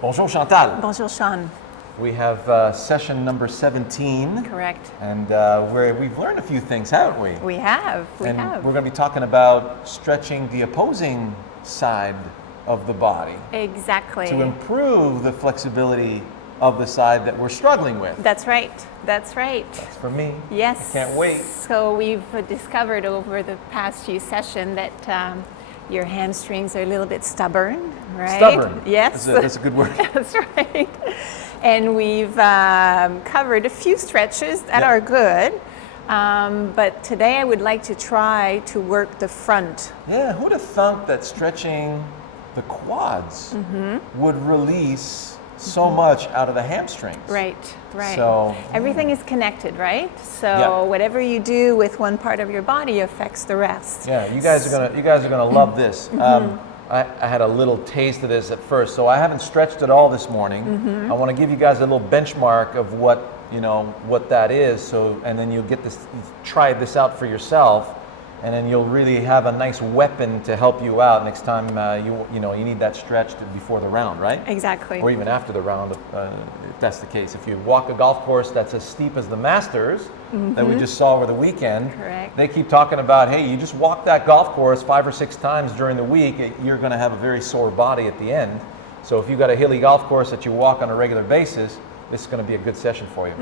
Bonjour Chantal. Bonjour, Shawn. We have session number 17. Correct. And we've learned a few things, haven't we? We have. We're going to be talking about stretching the opposing side of the body. Exactly. To improve the flexibility of the side that we're struggling with. That's right. That's right. That's for me. Yes. I can't wait. So we've discovered over the past few sessions that your hamstrings are a little bit stubborn, right? Stubborn. Yes. That's a good word. That's right. And we've covered a few stretches that are good. But today I would like to try to work the front. Yeah, who'd have thought that stretching the quads would release so much out of the hamstrings? Right, right. So everything is connected, right? So whatever you do with one part of your body affects the rest. Yeah, you guys are gonna love this. I had a little taste of this at first, so I haven't stretched at all this morning. I want to give you guys a little benchmark of what that is. So, and then you'll get this, try this out for yourself, and then you'll really have a nice weapon to help you out next time you need that stretched before the round, right? Exactly. Or even after the round, if that's the case. If you walk a golf course that's as steep as the Masters that we just saw over the weekend, correct, they keep talking about, hey, you just walk that golf course 5 or 6 times during the week, you're going to have a very sore body at the end. So if you've got a hilly golf course that you walk on a regular basis, this is going to be a good session for you.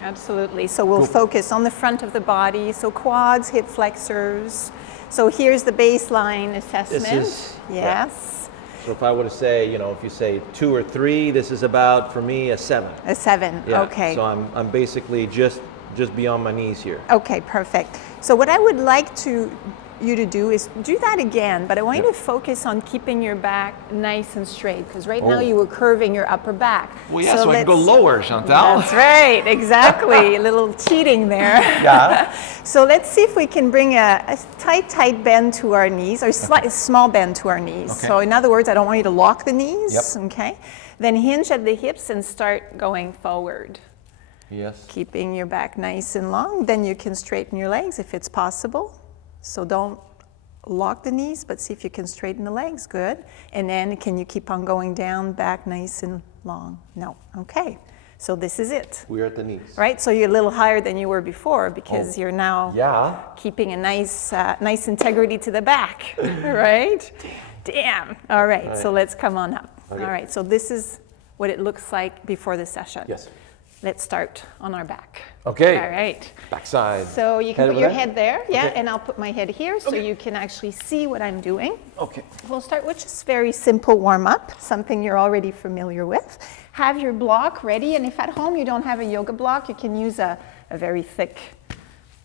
Absolutely. So we'll focus on the front of the body, so quads, hip flexors. So here's the baseline assessment. This is, yes. So if I were to say, if you say 2 or 3, this is about, for me, a 7. A 7, Yeah. okay. So I'm basically just beyond my knees here. Okay, perfect. So what I would like you to do is do that again, but I want you to focus on keeping your back nice and straight, because right now you were curving your upper back. Well, yeah, so I can go lower, Chantal. That's right, exactly. A little cheating there. Yeah. So let's see if we can bring a tight bend to our knees, or small bend to our knees. Okay. So in other words, I don't want you to lock the knees. Yep. Okay. Then hinge at the hips and start going forward. Yes. Keeping your back nice and long. Then you can straighten your legs if it's possible. So don't lock the knees, but see if you can straighten the legs. Good. And then can you keep on going down, back nice and long? No. Okay. So this is it. We're at the knees. Right? So you're a little higher than you were before, because you're now keeping a nice integrity to the back. Right? Damn. All right. So let's come on up. Okay. All right. So this is what it looks like before the session. Yes. Let's start on our back. Okay. All right. Backside. So you can put your head there, okay, and I'll put my head here so you can actually see what I'm doing. Okay. We'll start with just very simple warm-up, something you're already familiar with. Have your block ready, and if at home you don't have a yoga block, you can use a very thick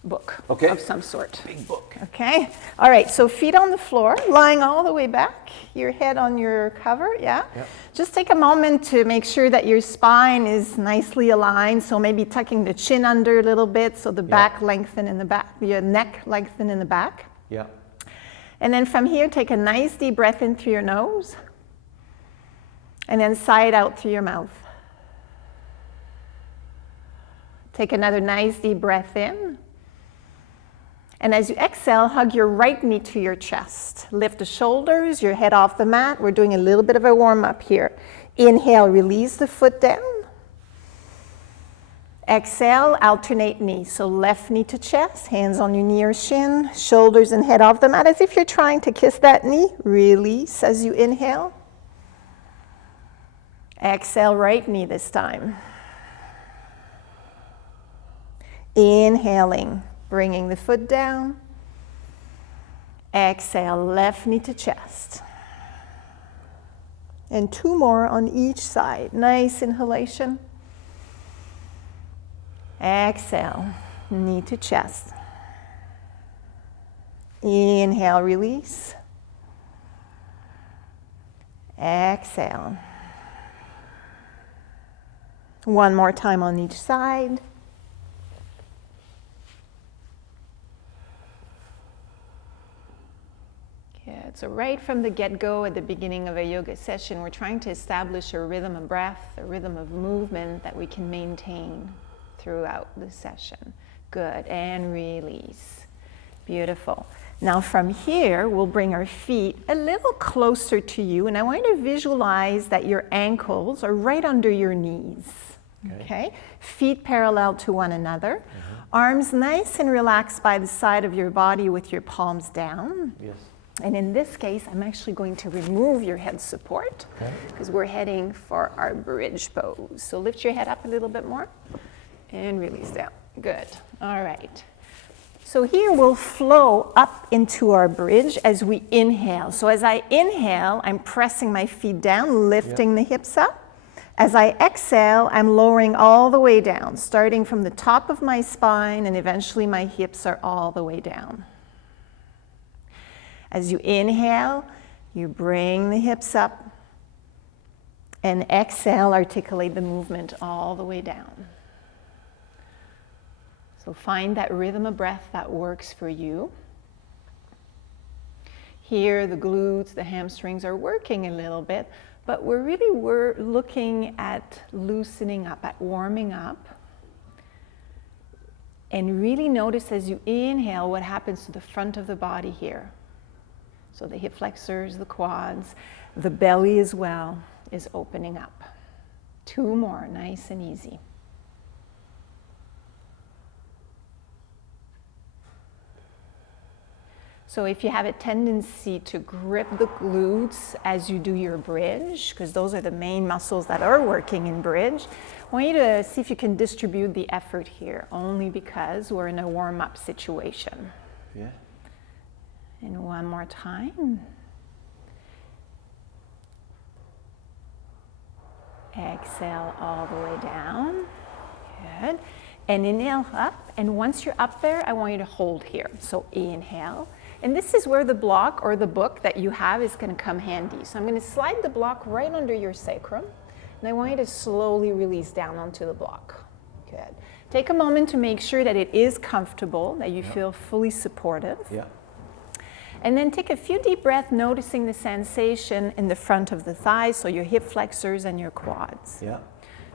book of some sort. Big book. Okay. All right. So feet on the floor, lying all the way back, your head on your cover. Yeah. Yep. Just take a moment to make sure that your spine is nicely aligned. So maybe tucking the chin under a little bit, so the back lengthen in the back, your neck lengthen in the back. Yeah. And then from here, take a nice deep breath in through your nose, and then sigh it out through your mouth. Take another nice deep breath in. And as you exhale, hug your right knee to your chest. Lift the shoulders, your head off the mat. We're doing a little bit of a warm-up here. Inhale, release the foot down. Exhale, alternate knees. So left knee to chest, hands on your knee or shin, shoulders and head off the mat as if you're trying to kiss that knee. Release as you inhale. Exhale, right knee this time. Inhaling. Bringing the foot down. Exhale, left knee to chest. And 2 more on each side. Nice inhalation. Exhale, knee to chest. Inhale, release. Exhale. 1 more time on each side. So right from the get-go at the beginning of a yoga session, we're trying to establish a rhythm of breath, a rhythm of movement that we can maintain throughout the session. Good, and release. Beautiful. Now from here, we'll bring our feet a little closer to you, and I want you to visualize that your ankles are right under your knees. Okay? Feet parallel to one another. Arms nice and relaxed by the side of your body with your palms down. Yes. And in this case, I'm actually going to remove your head support because we're heading for our bridge pose. So lift your head up a little bit more and release down. Good. All right. So here we'll flow up into our bridge as we inhale. So as I inhale, I'm pressing my feet down, lifting the hips up. As I exhale, I'm lowering all the way down, starting from the top of my spine, and eventually my hips are all the way down. As you inhale, you bring the hips up, and exhale, articulate the movement all the way down. So find that rhythm of breath that works for you. Here, the glutes, the hamstrings are working a little bit, but we're looking at loosening up, at warming up. And really notice as you inhale what happens to the front of the body here. So the hip flexors, the quads, the belly as well is opening up. 2 more, nice and easy. So if you have a tendency to grip the glutes as you do your bridge, because those are the main muscles that are working in bridge, I want you to see if you can distribute the effort here, only because we're in a warm-up situation. Yeah. And one more time. Exhale all the way down. Good. And inhale up. And once you're up there, I want you to hold here. So inhale. And this is where the block or the book that you have is going to come handy. So I'm going to slide the block right under your sacrum. And I want you to slowly release down onto the block. Good. Take a moment to make sure that it is comfortable, that you feel fully supportive. Yeah. And then take a few deep breaths, noticing the sensation in the front of the thighs, so your hip flexors and your quads. Yeah.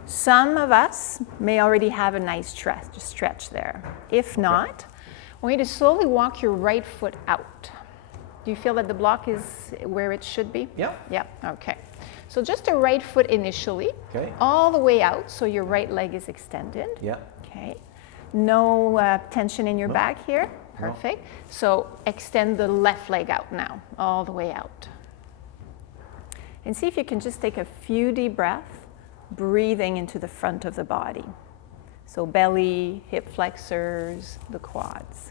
Some of us may already have a nice stretch there. If not, I want you to slowly walk your right foot out. Do you feel that the block is where it should be? Yeah. Yeah, okay. So just a right foot initially, Okay. all the way out, so your right leg is extended. Yeah. Okay. No tension in your back here. Perfect. No. So extend the left leg out now, all the way out. And see if you can just take a few deep breaths, breathing into the front of the body. So belly, hip flexors, the quads.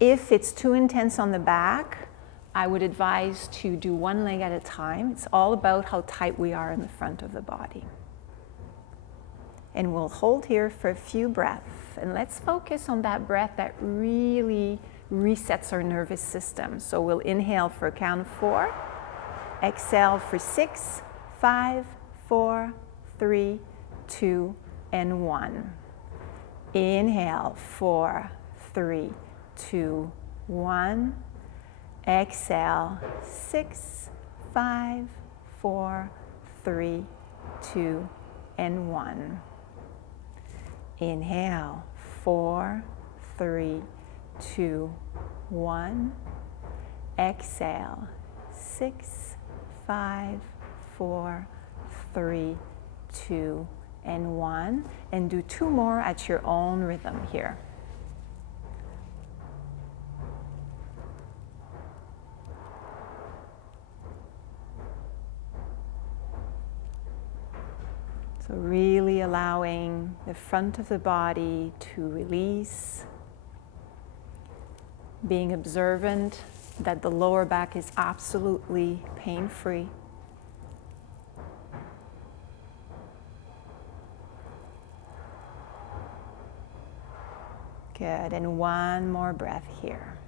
If it's too intense on the back, I would advise to do one leg at a time. It's all about how tight we are in the front of the body. And we'll hold here for a few breaths. And let's focus on that breath that really resets our nervous system. So we'll inhale for a count of 4. Exhale for 6, 5, 4, 3, 2, and 1. Inhale, 4, 3, 2, 1. Exhale, 6, 5, 4, 3, 2, and 1. Inhale, 4, 3, 2, 1. Exhale, 6, 5, 4, 3, 2, and 1. And do 2 more at your own rhythm here. So really allowing the front of the body to release, being observant that the lower back is absolutely pain-free. Good, and one more breath here.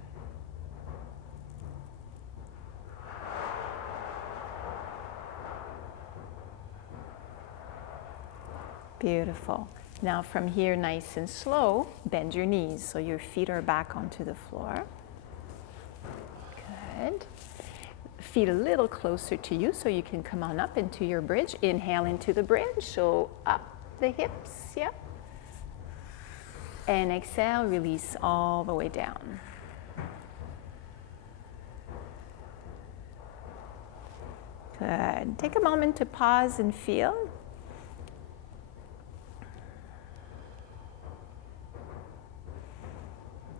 Beautiful. Now from here, nice and slow, bend your knees so your feet are back onto the floor. Good. Feet a little closer to you so you can come on up into your bridge. Inhale into the bridge, so up the hips, yeah. And exhale, release all the way down. Good. Take a moment to pause and feel.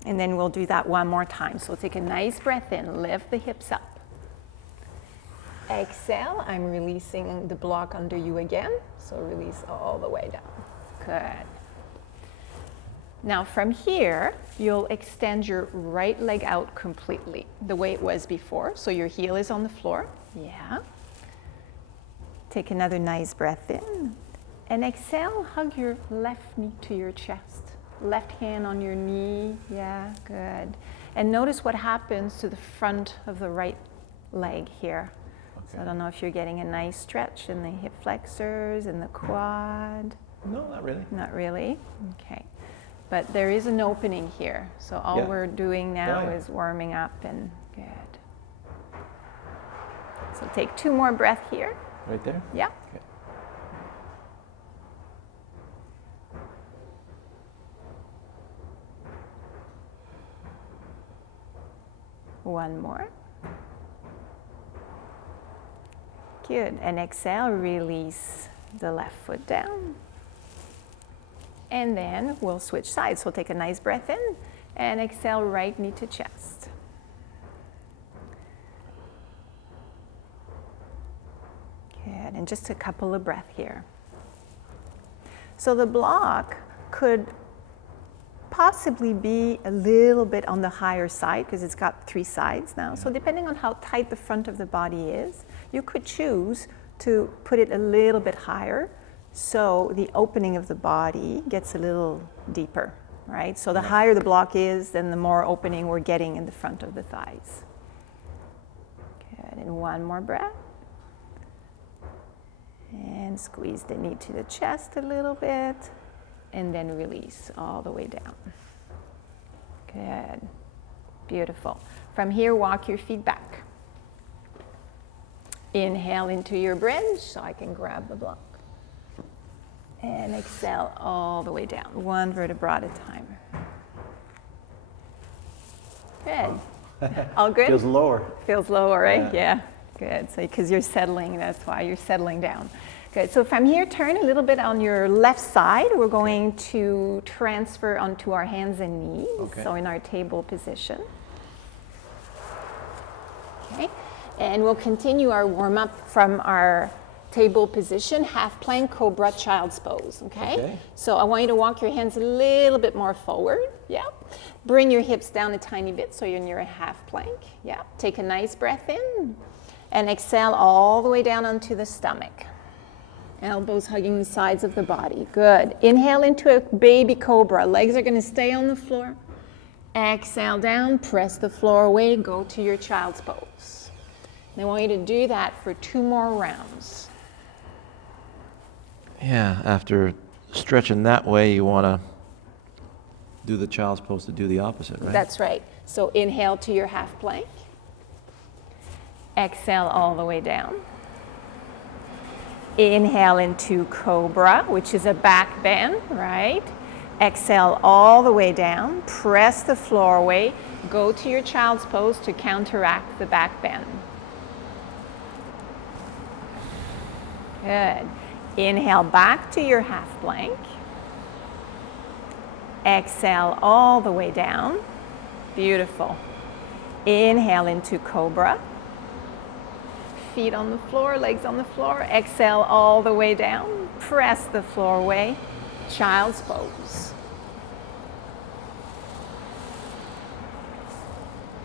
And then we'll do that one more time. So take a nice breath in, lift the hips up. Exhale, I'm releasing the block under you again. So release all the way down. Good. Now from here, you'll extend your right leg out completely, the way it was before. So your heel is on the floor. Yeah. Take another nice breath in. And exhale, hug your left knee to your chest. Left hand on your knee. Yeah, good. And notice what happens to the front of the right leg here. Okay. So I don't know if you're getting a nice stretch in the hip flexors and the quad. No, not really. Not really? Okay. But there is an opening here. So all we're doing now is warming up and good. So take 2 more breaths here. Right there? Yeah. Okay. One more. Good. And exhale, release the left foot down. And then we'll switch sides. So take a nice breath in and exhale, right knee to chest. Good. And just a couple of breaths here. So the block could possibly be a little bit on the higher side because it's got 3 sides now. So depending on how tight the front of the body is, you could choose to put it a little bit higher so the opening of the body gets a little deeper, right? So the higher the block is, then the more opening we're getting in the front of the thighs. Good, and one more breath. And squeeze the knee to the chest a little bit. And then release all the way down. Good. Beautiful. From here, walk your feet back. Inhale into your bridge, so I can grab the block. And exhale all the way down, 1 vertebra at a time. Good. All good? Feels lower. Feels lower, right? Yeah. Good. So because you're settling, that's why you're settling down. Good. So from here, turn a little bit on your left side. We're going to transfer onto our hands and knees. Okay. So in our table position. Okay. And we'll continue our warm-up from our table position, half plank, cobra, child's pose. Okay? So I want you to walk your hands a little bit more forward. Yeah. Bring your hips down a tiny bit so you're near a half plank. Yeah. Take a nice breath in. And exhale all the way down onto the stomach. Elbows hugging the sides of the body. Good. Inhale into a baby cobra. Legs are going to stay on the floor. Exhale down, press the floor away, go to your child's pose. And I want you to do that for 2 more rounds. Yeah, after stretching that way, you want to do the child's pose to do the opposite, right? That's right. So inhale to your half plank. Exhale all the way down. Inhale into cobra, which is a back bend, right? Exhale all the way down. Press the floor away. Go to your child's pose to counteract the back bend. Good. Inhale back to your half plank. Exhale all the way down. Beautiful. Inhale into cobra. Feet on the floor, legs on the floor. Exhale all the way down. Press the floor away. Child's pose.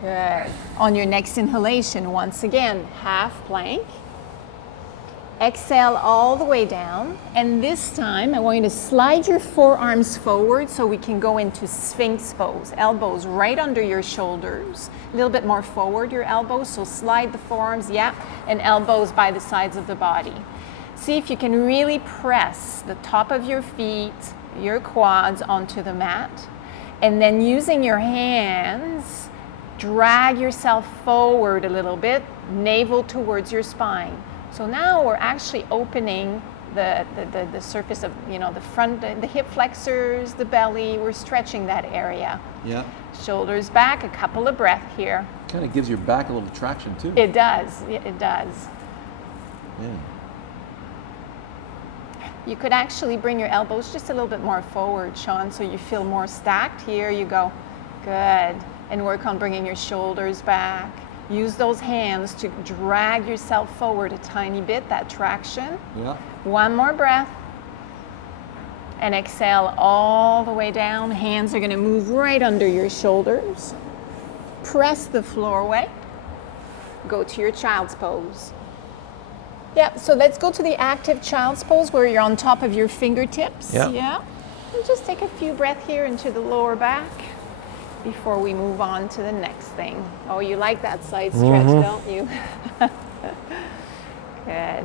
Good. On your next inhalation, once again, half plank. Exhale all the way down. And this time, I want you to slide your forearms forward so we can go into Sphinx pose. Elbows right under your shoulders. A little bit more forward, your elbows. So slide the forearms, and elbows by the sides of the body. See if you can really press the top of your feet, your quads onto the mat. And then using your hands, drag yourself forward a little bit, navel towards your spine. So now we're actually opening the surface of, the front, the hip flexors, the belly. We're stretching that area. Yeah. Shoulders back, a couple of breaths here. Kind of gives your back a little traction too. It does. It does. You could actually bring your elbows just a little bit more forward, Shawn, so you feel more stacked. Here you go. Good. And work on bringing your shoulders back. Use those hands to drag yourself forward a tiny bit, that traction. Yeah. One more breath. And exhale all the way down. Hands are going to move right under your shoulders. Press the floor away. Go to your child's pose. Yeah, so let's go to the active child's pose where you're on top of your fingertips. Yeah. And just take a few breaths here into the lower back before we move on to the next thing. Oh, you like that side stretch, don't you? Good.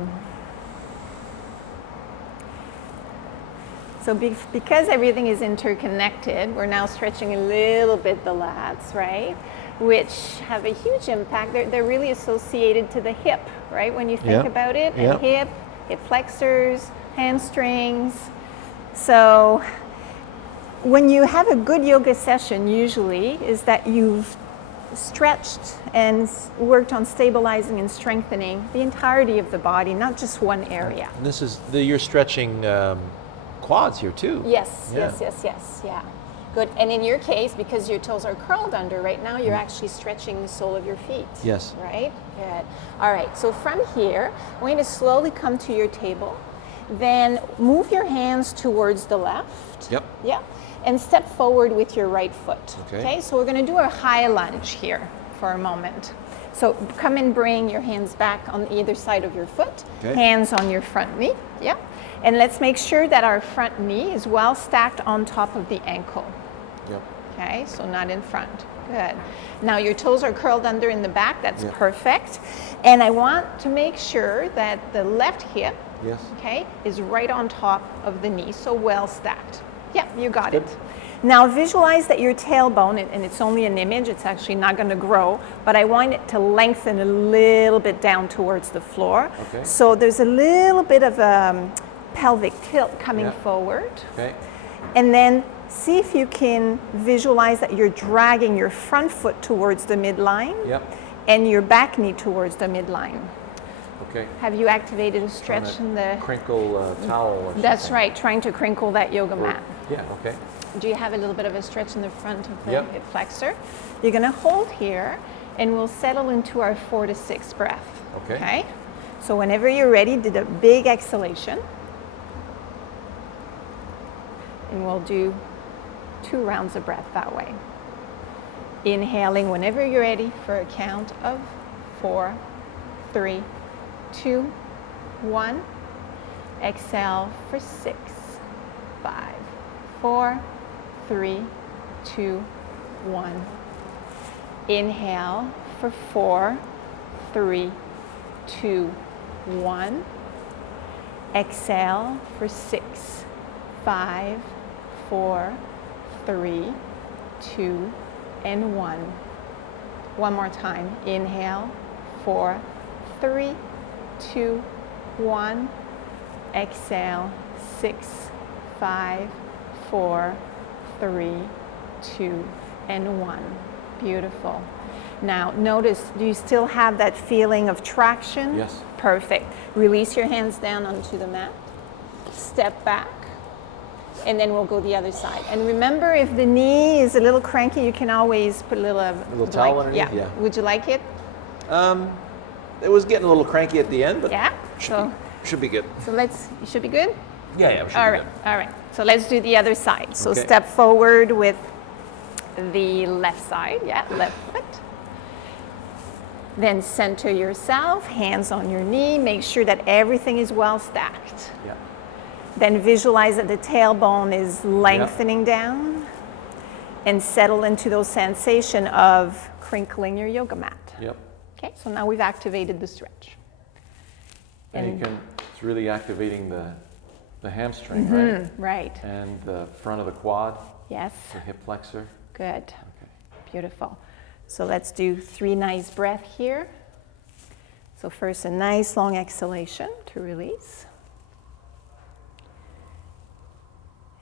So because everything is interconnected, we're now stretching a little bit the lats, right? Which have a huge impact. They're really associated to the hip, right? When you think about it, and hip flexors, hamstrings. So when you have a good yoga session, usually is that you've stretched and worked on stabilizing and strengthening the entirety of the body, not just one area. And this is you're stretching quads here too. Yes, yeah. Good. And in your case, because your toes are curled under right now, you're actually stretching the sole of your feet. Yes. Right? Good. All right, so from here, we're going to slowly come to your table. Then move your hands towards the left. Yep. Yeah. And step forward with your right foot. Okay, so we're going to do a high lunge here for a moment. So come and bring your hands back on either side of your foot. Okay. Hands on your front knee. Yeah. And let's make sure that our front knee is well stacked on top of the ankle. Yep. Okay, so not in front. Good. Now your toes are curled under in the back. That's perfect. And I want to make sure that the left hip, okay, is right on top of the knee, so well stacked. Yep, you got it. Now visualize that your tailbone, and it's only an image, it's actually not going to grow, but I want it to lengthen a little bit down towards the floor. Okay. So there's a little bit of a pelvic tilt coming forward. Okay. And then see if you can visualize that you're dragging your front foot towards the midline and your back knee towards the midline. Okay. Have you activated a stretch in the crinkle towel or something? That's right, trying to crinkle that yoga mat. Yeah, okay. Do you have a little bit of a stretch in the front of the hip flexor? You're going to hold here and we'll settle into our 4 to 6 breath. Okay. So whenever you're ready, do a big exhalation. And we'll do 2 rounds of breath that way. Inhaling whenever you're ready for a count of 4, 3, 2, 1. Exhale for 6, 5, 4, 3, 2, 1. Inhale for 4, 3, 2, 1. Exhale for 6, 5, 4, 3, 2, and 1. One more time. Inhale, 4, 3, 2, 1. Exhale, 6, 5, 4, 3, 2, and 1. Beautiful. Now, notice, do you still have that feeling of traction? Yes. Perfect. Release your hands down onto the mat. Step back. And then we'll go the other side. And remember, if the knee is a little cranky, you can always put a little towel underneath? Yeah. Would you like it? It was getting a little cranky at the end, but should be good. So you should be good? Yeah, we should be good. All right. So let's do the other side. So step forward with the left side. Yeah, left foot. Then center yourself, hands on your knee. Make sure that everything is well stacked. Yeah. Then visualize that the tailbone is lengthening down and settle into those sensation of crinkling your yoga mat. Yep. Okay, so now we've activated the stretch. And it's really activating the hamstring, right? Right. And the front of the quad. Yes. The hip flexor. Good. Okay. Beautiful. So let's do 3 nice breaths here. So first a nice long exhalation to release.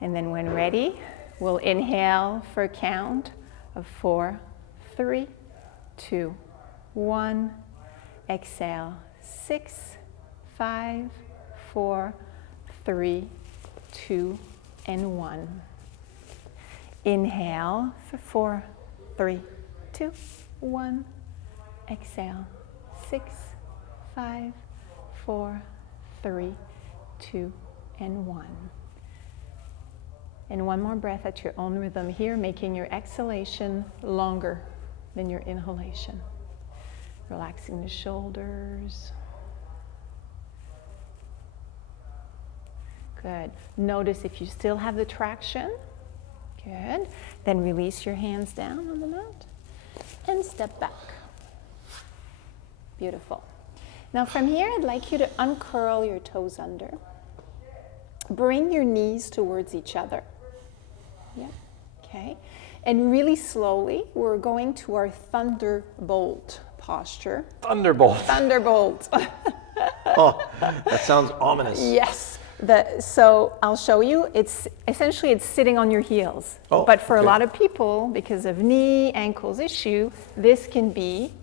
And then when ready, we'll inhale for a count of 4, 3, 2, 1. Exhale, 6, 5, 4, 3, 2, and 1. Inhale for 4, 3, 2, 1. Exhale. 6, 5, 4, 3, 2, and 1. And one more breath at your own rhythm here, making your exhalation longer than your inhalation. Relaxing the shoulders. Good. Notice if you still have the traction. Good. Then release your hands down on the mat and step back. Beautiful. Now from here, I'd like you to uncurl your toes under. Bring your knees towards each other. Yeah. Okay. And really slowly, we're going to our thunderbolt posture. Thunderbolt. Thunderbolt. Oh, that sounds ominous. Yes. So I'll show you. It's essentially sitting on your heels. Oh, but for okay. a lot of people, because of knee, ankles issue, this can be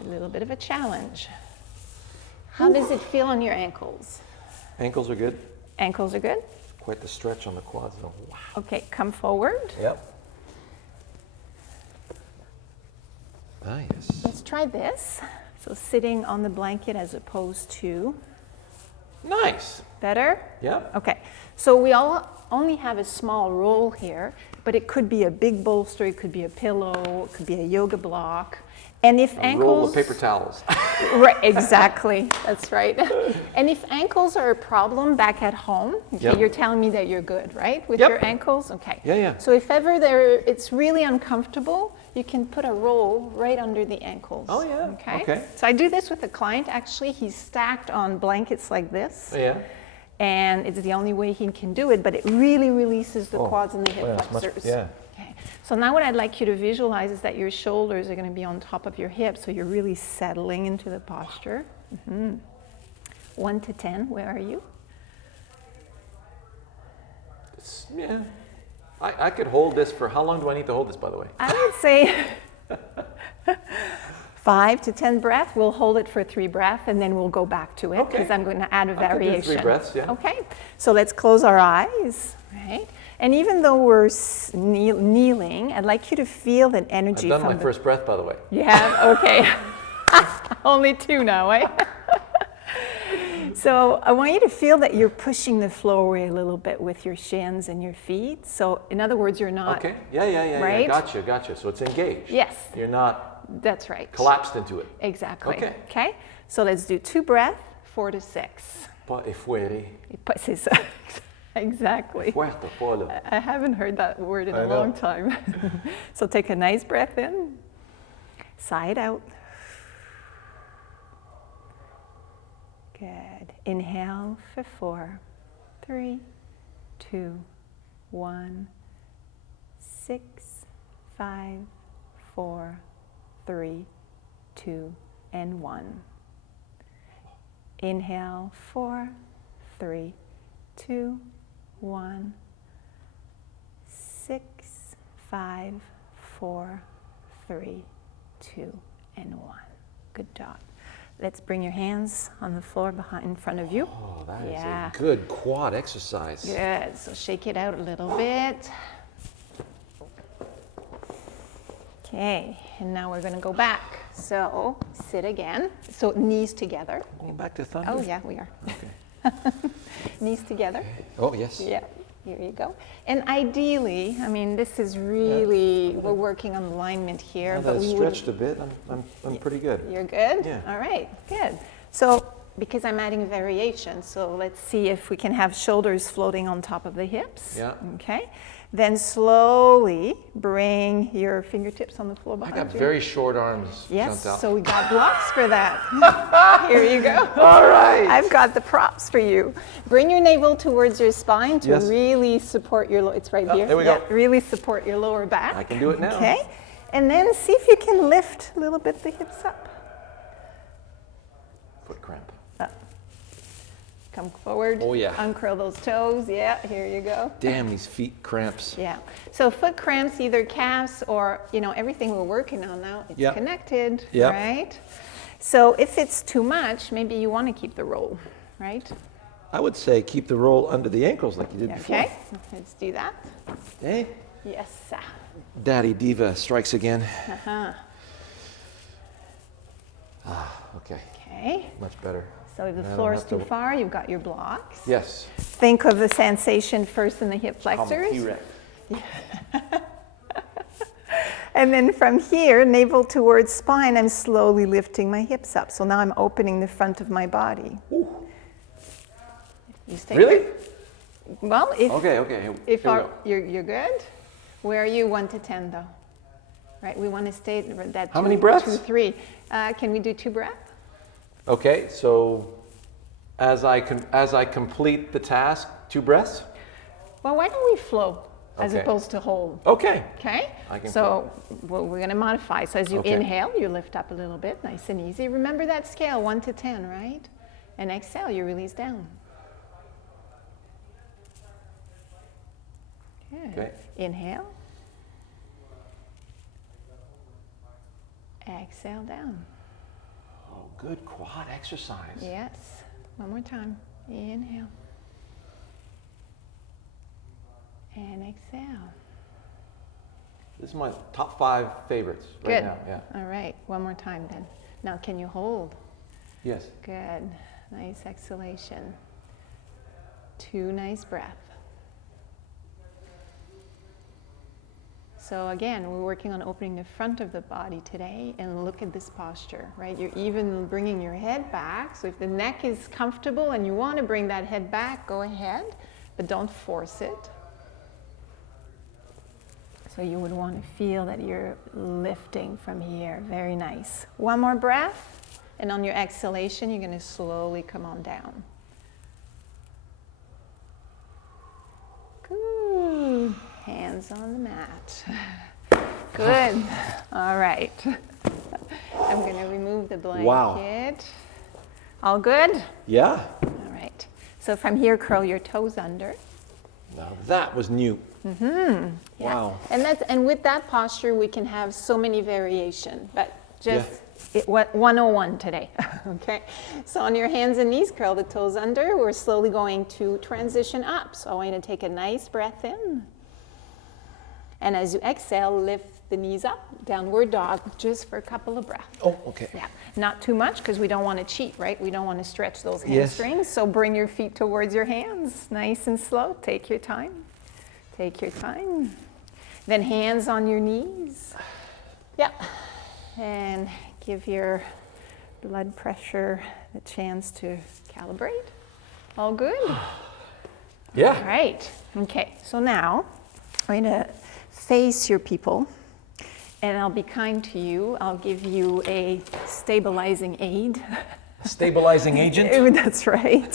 a little bit of a challenge. How does it feel on your ankles? Ankles are good. Ankles are good? Quite the stretch on the quads though. Wow. Okay, come forward. Yep. Nice. Let's try this. So sitting on the blanket as opposed to... Nice. Better? Yep. Okay, so we all only have a small roll here, but it could be a big bolster, it could be a pillow, it could be a yoga block. And if ankles... roll of paper towels. Right, exactly, that's right. And if ankles are a problem back at home, okay, Yep. you're telling me that you're good, right? With Yep. your ankles? Okay. Yeah, yeah. So if ever it's really uncomfortable, you can put a roll right under the ankles. Oh, yeah. Okay? Okay. So I do this with a client, actually. He's stacked on blankets like this. Yeah. And it's the only way he can do it, but it really releases the quads and the hip well, it's much- flexors. yeah. Okay. So now what I'd like you to visualize is that your shoulders are going to be on top of your hips, so you're really settling into the posture. 1 to 10, where are you? Yeah. I could hold this for, how long do I need to hold this, by the way? I would say 5 to 10 breaths. We'll hold it for 3 breaths, and then we'll go back to it, because Okay. I'm going to add a I could do variation. 3 breaths, yeah. Okay, so let's close our eyes, right? And even though we're kneeling, I'd like you to feel that energy I've done from my first breath, by the way. You have? Okay. Only 2 now, eh? So I want you to feel that you're pushing the floor away a little bit with your shins and your feet. So in other words, you're not... Okay. Yeah. Right? Gotcha. So it's engaged. Yes. You're not That's right. collapsed into it. Exactly. Okay. Okay? So let's do 2 breaths, 4 to 6. Pas e fuere. C'est ça. Exactly. Fuerte, polo. I haven't heard that word in I a know. long time. So take a nice breath in, sigh it out. Good. Inhale for 4, 3, 2, 1, 6, 5, 4, 3, 2, and 1. Inhale, 4, 3, 2, 1, 6, 5, 4, 3, 2, and 1. Good job. Let's bring your hands on the floor in front of you. Oh, that is Yeah. a good quad exercise. Good. So shake it out a little bit. Okay, and now we're going to go back. So sit again. So knees together. Going back to thunder? Oh, yeah, we are. Knees together. Oh, yes. Yeah, here you go. And ideally, I mean, this is really, we're working on alignment here. Now but that we it's would- stretched a bit, I'm pretty good. You're good? Yeah. All right, good. So, because I'm adding variation, so let's see if we can have shoulders floating on top of the hips. Yeah. Okay. Then slowly bring your fingertips on the floor I behind got you. very short arms, Yes, Chantal. so we got blocks for that. Here you go. All right. I've got the props for you. Bring your navel towards your spine to Yes. really support your, it's right here. there we go. Really support your lower back. I can do it now. Okay. And then see if you can lift a little bit the hips up. Foot cramp. Up. Come forward. Oh, yeah. Uncurl those toes. Yeah, here you go. Damn, these feet cramps. Yeah. So foot cramps, either calves or, everything we're working on now, it's Yep. connected, Yep. right? So if it's too much, maybe you want to keep the roll, right? I would say keep the roll under the ankles like you did before. Okay, let's do that. Hey, Yes. Daddy Diva strikes again. Uh-huh. Okay, Okay. much better. So if the I don't floor is have too to- far, you've got your blocks. Yes. Think of the sensation first in the hip I'm a flexors. T-Rex. And then from here, navel towards spine, I'm slowly lifting my hips up. So now I'm opening the front of my body. Ooh. You stay Really? Well, if, Okay, okay. if Here we our, go. you're good. Where are you 1 to 10 though? Right, we want to stay at that How many breaths? 2, 3. Can we do 2 breaths? Okay, so as I complete the task, 2 breaths? Well, why don't we flow as Okay. opposed to hold? Okay. Okay, I can so well, we're going to modify. So as you Okay. inhale, you lift up a little bit, nice and easy. Remember that scale, 1 to 10, right? And exhale, you release down. Good. Okay. Inhale. Exhale down. Oh, good quad exercise. Yes. One more time. Inhale. And exhale. This is my top 5 favorites right Good. now. Yeah. All right. One more time then. Now, can you hold? Yes. Good. Nice exhalation. 2 nice breaths. So again, we're working on opening the front of the body today, and look at this posture, right? You're even bringing your head back. So if the neck is comfortable and you want to bring that head back, go ahead, but don't force it. So you would want to feel that you're lifting from here. Very nice. One more breath, and on your exhalation, you're going to slowly come on down. Good. Hands on the mat. Good. All right. I'm going to remove the blanket. Wow. All good? Yeah. All right. So from here, curl your toes under. Now that was new. Yeah. Wow. And with that posture, we can have so many variation, but just 101 today. Okay. So on your hands and knees, curl the toes under. We're slowly going to transition up. So I want you to take a nice breath in. And as you exhale, lift the knees up, downward dog, just for a couple of breaths. Oh, okay. Yeah, not too much because we don't want to cheat, right? We don't want to stretch those Yes. hamstrings. So bring your feet towards your hands, nice and slow. Take your time. Take your time. Then hands on your knees. Yeah. And give your blood pressure a chance to calibrate. All good? Yeah. All right. Okay. So now I'm going to face your people, and I'll be kind to you. I'll give you a stabilizing aid. Stabilizing agent. That's right.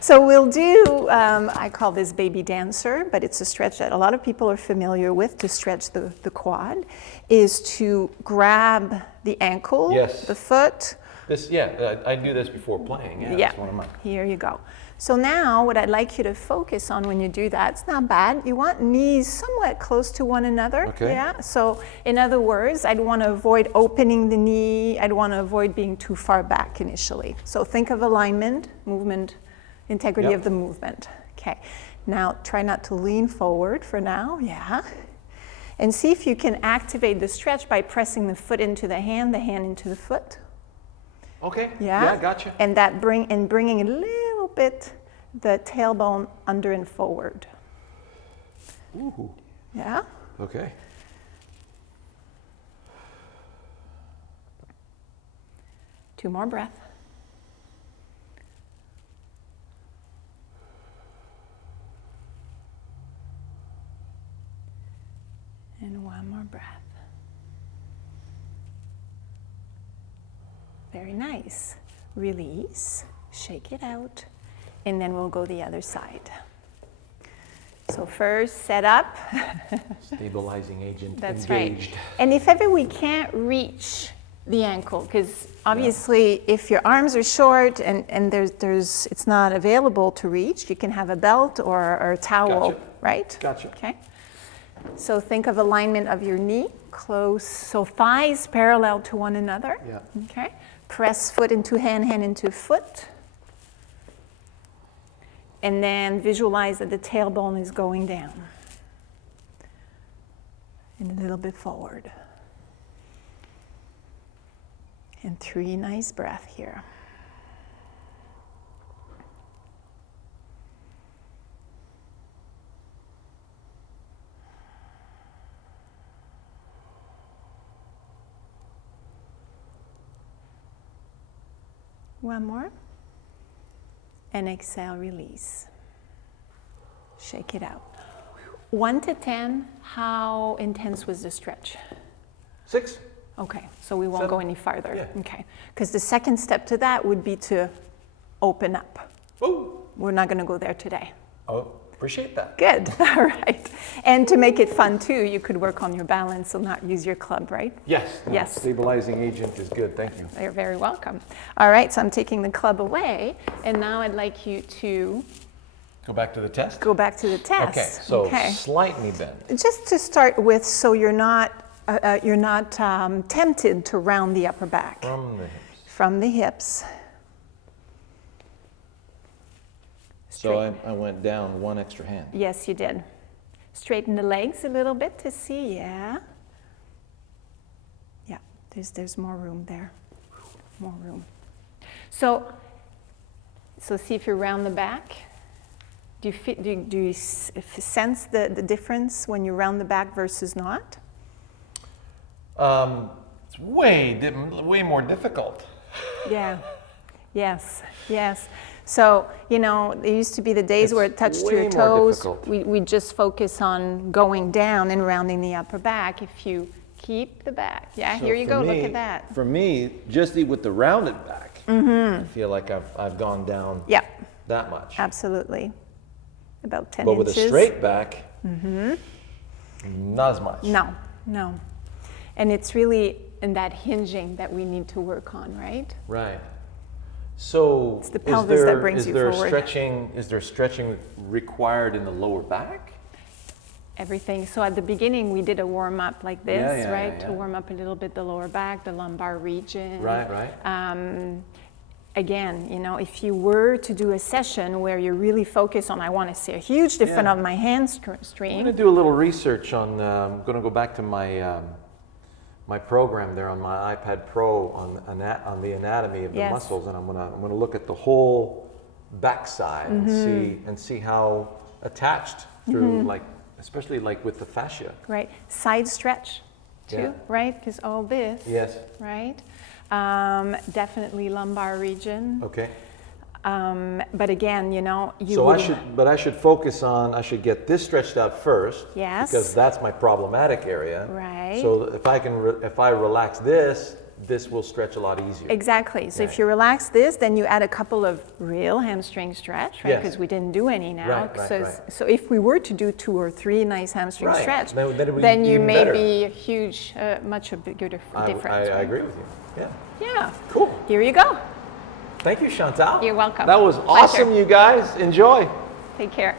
So we'll do, I call this baby dancer, but it's a stretch that a lot of people are familiar with to stretch the quad, is to grab the ankle, Yes. the foot. This, yeah, I do this before playing. Yeah. That's one of mine. Here you go. So now what I'd like you to focus on when you do that, it's not bad. You want knees somewhat close to one another. Okay. Yeah. So in other words, I'd want to avoid opening the knee. I'd want to avoid being too far back initially. So think of alignment, movement, integrity of the movement. Okay. Now try not to lean forward for now. Yeah. And see if you can activate the stretch by pressing the foot into the hand into the foot. Okay. Yeah. Yeah, gotcha. And that bringing a little bit the tailbone under and forward. Ooh. Yeah. Okay. Two more breaths. And one more breath. Very nice. Release, shake it out, and then we'll go the other side. So first, set up. Stabilizing agent That's engaged. right. And if ever we can't reach the ankle, because obviously if your arms are short and it's not available to reach, you can have a belt or a towel, Gotcha. right? Gotcha. Okay. So think of alignment of your knee, close. So thighs parallel to one another. Yeah. Okay. Press foot into hand, hand into foot. And then visualize that the tailbone is going down. And a little bit forward. And 3 nice breaths here. One more. And exhale, release. Shake it out. 1 to 10, how intense was the stretch? 6. Okay, so we won't 7. go any farther. Yeah. Okay, because the second step to that would be to open up. Woo! We're not going to go there today. Oh, appreciate that. Good, all right. And to make it fun too, you could work on your balance, so not use your club, right? Yes. Yes. Stabilizing agent is good, thank you. You're very welcome. All right, so I'm taking the club away, and now I'd like you to Go back to the test? go back to the test. Okay, so slight knee bend. Just to start with, so you're not tempted to round the upper back. From the hips. From the hips. So I went down 1 extra hand. Yes, you did. Straighten the legs a little bit to see, yeah. Yeah, there's more room there. More room. So see if you round the back. Do you sense the difference when you round the back versus not? It's way more difficult. Yeah. Yes. So, there used to be the days where it touched way your more toes. difficult. We just focus on going down and rounding the upper back. If you keep the back. Yeah, So here you for go. me- Look at that. For me, just with the rounded back, I feel like I've gone down Yeah, that much. absolutely. About 10 But inches. with a straight back, not as much. No. And it's really in that hinging that we need to work on, right? Right. So It's the pelvis that brings you forward. Is there stretching required in the lower back? Everything. So at the beginning, we did a warm up like this, Yeah, right? yeah. To warm up a little bit the lower back, the lumbar region. Right. Again, if you were to do a session where you really focus on, I want to see a huge difference Yeah. on my I'm hamstring. going to do a little research on. I'm going to go back to my my program there on my iPad Pro on the anatomy of the Yes. muscles, and I'm going to look at the whole backside and see how attached through especially with the fascia. Right. Side stretch, too, Yeah. right? Because all this, Yes. right? Definitely lumbar region. Okay. But again, you So would- I should get this stretched out first. Yes. Because that's my problematic area. Right. So if I relax this will stretch a lot easier. Exactly. So Yeah. if you relax this, then you add a couple of real hamstring stretch, right? Yes. Because we didn't do any now. Right. So if we were to do 2 or 3 nice hamstring Right. stretch, Then it would be then you even may better. be a huge, much a bigger difference. I right? agree with you. Yeah. Yeah. Cool. Here you go. Thank you, Chantal. You're welcome. That was Pleasure. awesome, you guys. Enjoy. Take care.